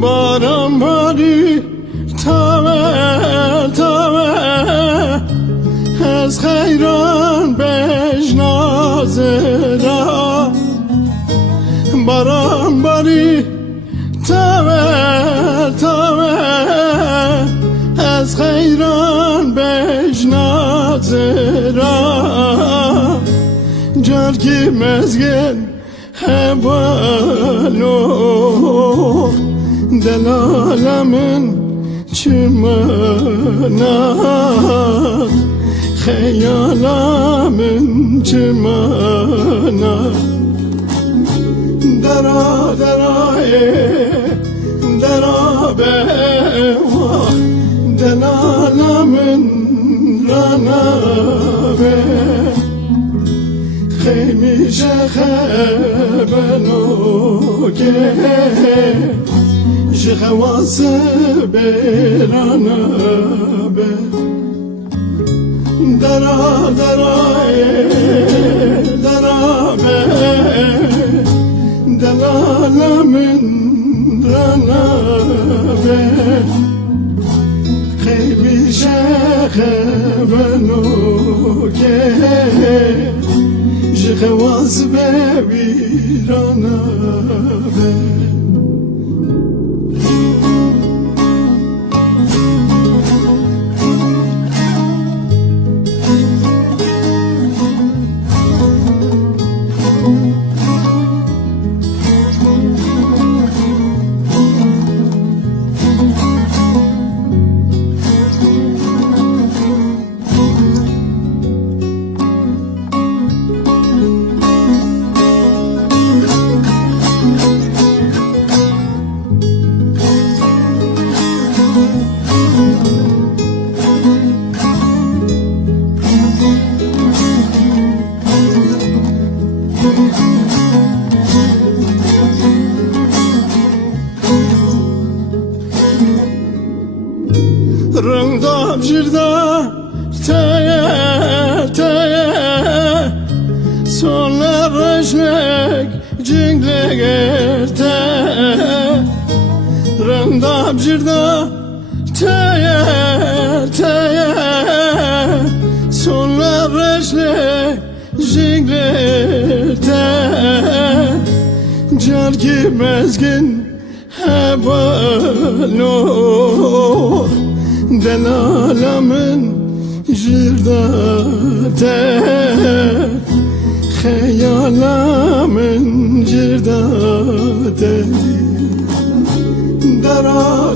باران باری تمه از خیران بجنازه را باران باری تمه از خیران بجنازه را جرگی مزگن هبالو دلالمن چمنات خیالمن چمنات درا به دلالمن رنبه خیمی شخبنو که جخواس برانبه درا به دلالمن رانبه خیمی شخبنو که جخواس برانبه رنگ داب جرده تیه سوله رشنک جنگله گرته رنگ داب جرده تیه سوله رشنک جنگله گرته جرگی مزگن هبالو دلالمن جرداته خیالمن جرداته درا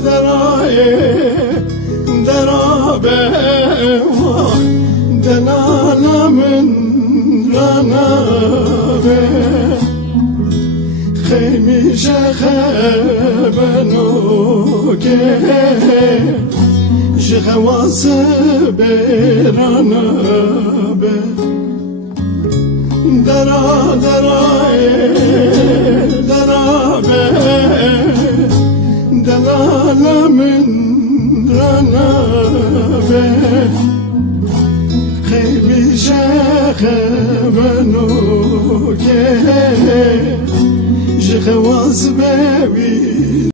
به دلالمن رانبه خیمی شخبنو که جخواس برانبه درا به دلالمن رانبه خیمی شخبنو که جخواس